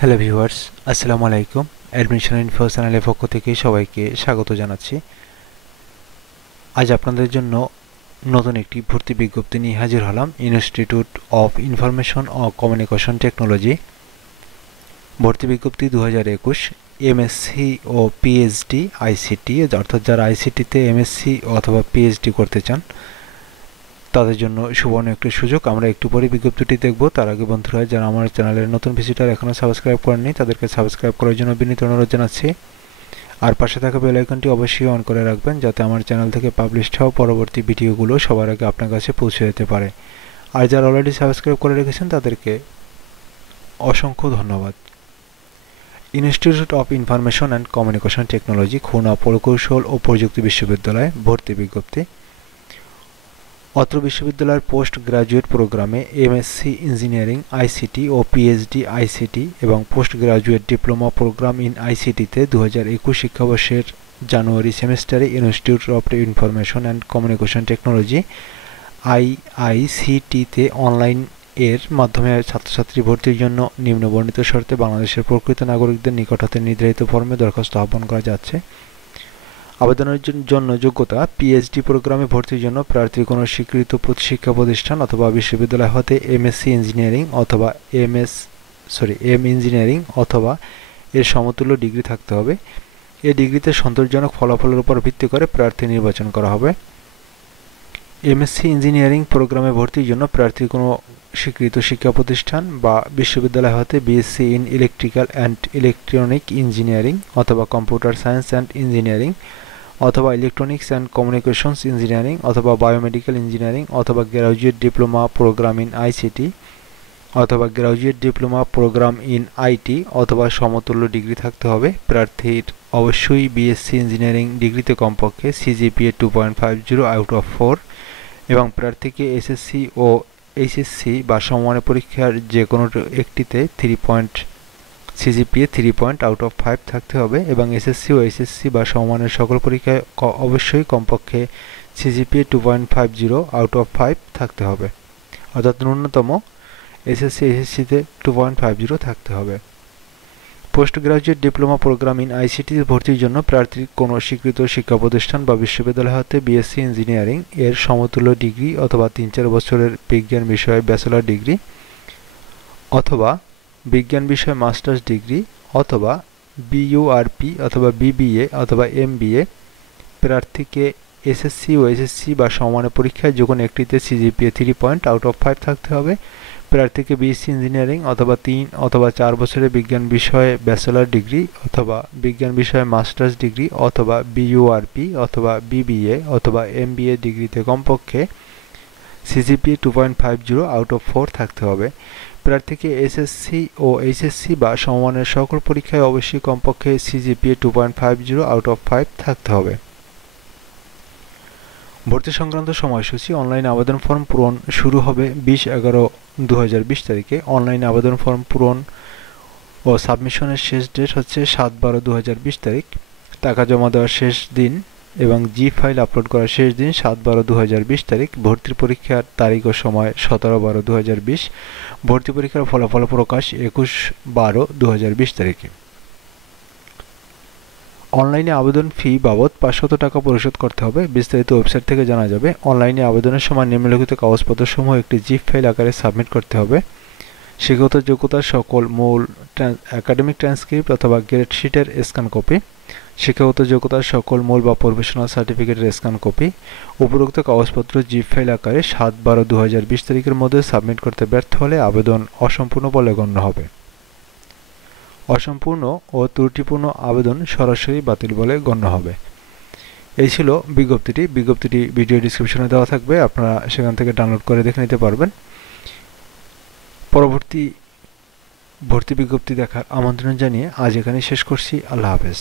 Hello viewers, আসসালামু আলাইকুম। Admission info চ্যানেলের পক্ষ থেকে সবাইকে স্বাগত জানাচ্ছি। আজ আপনাদের জন্য নতুন একটি ভর্তি বিজ্ঞপ্তি নিয়ে হাজির হলাম। ইনস্টিটিউট অফ ইনফরমেশন ও কমিউনিকেশন টেকনোলজি ভর্তি বিজ্ঞপ্তি 2021 এমএসসি ও পিএইচডি আইসিটি, অর্থাৎ যারা আইসিটিতে এমএসসি অথবা পিএইচডি করতে চান তাদের জন্য সুবর্ণ একটি সুযোগ। আমরা একটু পরে বিজ্ঞপ্তিটি দেখব। তার আগে বন্ধুরা, যারা আমার চ্যানেলের নতুন ভিজিটার এখনও সাবস্ক্রাইব করেননি তাদেরকে সাবস্ক্রাইব করার জন্য বিনীত অনুরোধ জানাচ্ছি। আর পাশে থাকা বেল আইকনটি অবশ্যই অন করে রাখবেন, যাতে আমার চ্যানেল থেকে পাবলিশড হওয়া পরবর্তী ভিডিওগুলো সবার আগে আপনার কাছে পৌঁছে যেতে পারে। আর যারা অলরেডি সাবস্ক্রাইব করে রেখেছেন তাদেরকে অসংখ্য ধন্যবাদ। Institute of information and communication technology, Khulna প্রকৌশল ও প্রযুক্তি বিশ্ববিদ্যালয় ভর্তি বিজ্ঞপ্তি। অত্র বিশ্ববিদ্যালয়ের পোস্ট গ্রাজুয়েট প্রোগ্রামে এমএসসি ইঞ্জিনিয়ারিং আইসিটি ও পিএইচডি আইসিটি এবং post graduate diploma programme in আইসিটিতে 2021 শিক্ষাবর্ষের জানুয়ারি সেমিস্টারে institute of information and communication technology আইআইসিটিতে অনলাইন এর মাধ্যমে ছাত্রছাত্রী ভর্তির জন্য নিম্নবর্ণিত শর্তে বাংলাদেশের প্রকৃত নাগরিকদের নিকট হতে নির্ধারিত ফর্মে দরখাস্ত আহ্বান করা যাচ্ছে। আবেদনের জন্য যোগ্যতা: পিএইচডি প্রোগ্রামে ভর্তির জন্য প্রার্থীর কোনো স্বীকৃত শিক্ষা প্রতিষ্ঠান অথবা বিশ্ববিদ্যালয় হতে এমএসসি ইঞ্জিনিয়ারিং অথবা এম ইঞ্জিনিয়ারিং অথবা এর সমতুল্য ডিগ্রি থাকতে হবে। এই ডিগ্রিতে সন্তোষজনক ফলাফলের উপর ভিত্তি করে প্রার্থী নির্বাচন করা হবে। এমএসসি ইঞ্জিনিয়ারিং প্রোগ্রামে ভর্তির জন্য প্রার্থীর কোনো স্বীকৃত শিক্ষা প্রতিষ্ঠান বা বিশ্ববিদ্যালয় হতে BSc in electrical and electronic engineering অথবা কম্পিউটার সায়েন্স অ্যান্ড ইঞ্জিনিয়ারিং অথবা ইলেকট্রনিক্স অ্যান্ড কমিউনিকেশনস ইঞ্জিনিয়ারিং অথবা বায়োমেডিক্যাল ইঞ্জিনিয়ারিং অথবা graduate diploma programme in ICT অথবা graduate diploma programme in IT অথবা সমতুল্য ডিগ্রি থাকতে হবে। প্রার্থীর অবশ্যই বিএসসি ইঞ্জিনিয়ারিং ডিগ্রিতে কমপক্ষে সিজিপিএ 2.50 আউট অফ 4 এবং প্রার্থীকে এসএসসি ও এইচএসসি বা সমমানের পরীক্ষার যে কোনো একটিতে সিজিপিএ 3 আউট অফ 5 থাকতে হবে এবং এসএসসি ও এইচএসসি বা সমমানের সকল পরীক্ষায় অবশ্যই কমপক্ষে সিজিপিএ 2.50 আউট অফ 5 থাকতে হবে, অর্থাৎ ন্যূনতম এসএসসি এইচএসসিতে 2.50 থাকতে হবে। Post graduate diploma programme in ICT ভর্তির জন্য প্রার্থীর কোনো স্বীকৃত শিক্ষা প্রতিষ্ঠান বা বিশ্ববিদ্যালয় হতে বিএসসি ইঞ্জিনিয়ারিং এর সমতুল্য ডিগ্রি অথবা 3-4 বছরের বিজ্ঞান বিষয়ে ব্যাচেলর ডিগ্রি অথবা বিজ্ঞান বিষয়ে মাস্টার্স ডিগ্রি অথবা বিইউআরপি অথবা বিবিএ অথবা এমবিএ। প্রার্থীকে এসএসসি ও এইচএসসি বা সমমানের পরীক্ষায় যে কোনো একটিতে সিজিপিএ 3 আউট অফ 5 থাকতে হবে। প্রার্থীকে বিএসসি ইঞ্জিনিয়ারিং অথবা 3 অথবা 4 বছরের বিজ্ঞান বিষয়ে ব্যাচেলর ডিগ্রি অথবা বিজ্ঞান বিষয়ে মাস্টার্স ডিগ্রি অথবা বিইউআরপি অথবা বিবিএ অথবা এমবিএ ডিগ্রিতে কমপক্ষে সিজিপিএ 2.50 আউট অফ 4 থাকতে হবে। প্রার্থীকে এসএসসি ও এইচএসসি বা সমমানের সকল পরীক্ষায় অবশ্যই কমপক্ষে সিজিপিএ 2.50 আউট অফ 5 থাকতে হবে। ভর্তি সংক্রান্ত সময়সূচি: অনলাইন আবেদন ফর্ম পূরণ শুরু হবে 20/11/2020 তারিখে। অনলাইন আবেদন ফর্ম পূরণ ও সাবমিশনের শেষ ডেট হচ্ছে 7/12/2020 তারিখ। টাকা জমা দেওয়ার শেষ দিন এবং জি ফাইল আপলোড করার শেষ দিন 7/12/2020 তারিখ। ভর্তির পরীক্ষার তারিখ ও সময় 17/12/2020। ভর্তি পরীক্ষার ফলাফল প্রকাশ 21/12/2020 তারিখে। অনলাইনে আবেদন ফি বাবদ 500 টাকা পরিশোধ করতে হবে। বিস্তারিত ওয়েবসাইট থেকে জানা যাবে। অনলাইনে আবেদনের সময় নিম্নলিখিত কাগজপত্রসমূহ একটি জিপ ফাইল আকারে সাবমিট করতে হবে: শিক্ষাগত যোগ্যতার সকল মূল একাডেমিক ট্রান্সক্রিপ্ট অথবা গ্রেড শিটের স্ক্যান কপি, শিক্ষাগত যোগ্যতার সকল মূল বা প্রফেশনাল সার্টিফিকেটের স্ক্যান কপি। উপরোক্ত কাগজপত্র জিপ ফাইল আকারে 7/12/2020 তারিখের মধ্যে সাবমিট করতে ব্যর্থ হলে আবেদন অসম্পূর্ণ বলে গণ্য হবে। অসম্পূর্ণ ও ত্রুটিপূর্ণ আবেদন সরাসরি বাতিল বলে গণ্য হবে। এই ছিল বিজ্ঞপ্তিটি ভিডিও ডিসক্রিপশনে দেওয়া থাকবে, আপনারা সেখান থেকে ডাউনলোড করে দেখে নিতে পারবেন। পরবর্তী ভর্তি বিজ্ঞপ্তি দেখার আমন্ত্রণ জানিয়ে আজ এখানে শেষ করছি। আল্লাহ হাফেজ।